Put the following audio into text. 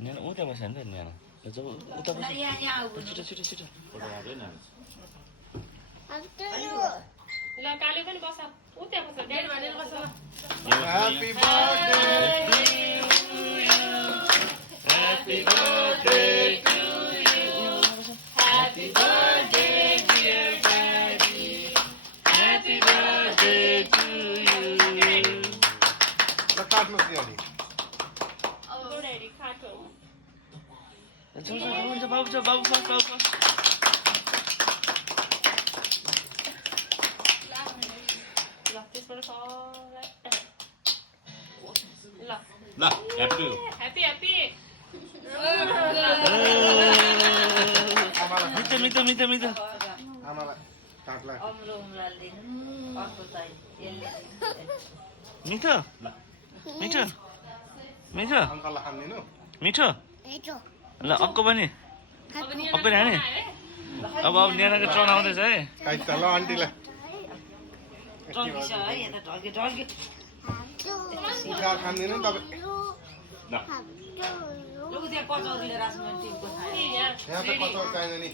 नेना उता बस्छ नि त नेना जब उता बस्छ छिटो छिटो छिटो ल काले पनि बस उता बस ड्याडी भनेर बस ल Happy birthday Happy birthday to you Happy birthday dear daddy Happy birthday to you ल काट्नुस् नि अलि ड्याडी खाटो बाबु छ बाबु फर्स्ट बाबु फर्स्ट ल त्यसबाट ल ल ह्यापी ह्यापी ह्यापी आमालाई मिठो मिठो मिठो मिठो आमालाई काट्ला मिठो मिठो मिठो अङ्कललाई खानिदिनु मिठो ल अक्को पनि अक्को हाने अब नेनाको ट्रन आउँदैछ है काट ल आन्टीलाई कुखुरा खानिदिनु नि तपाईँ यहाँ त कचौर चाहिँदैन नि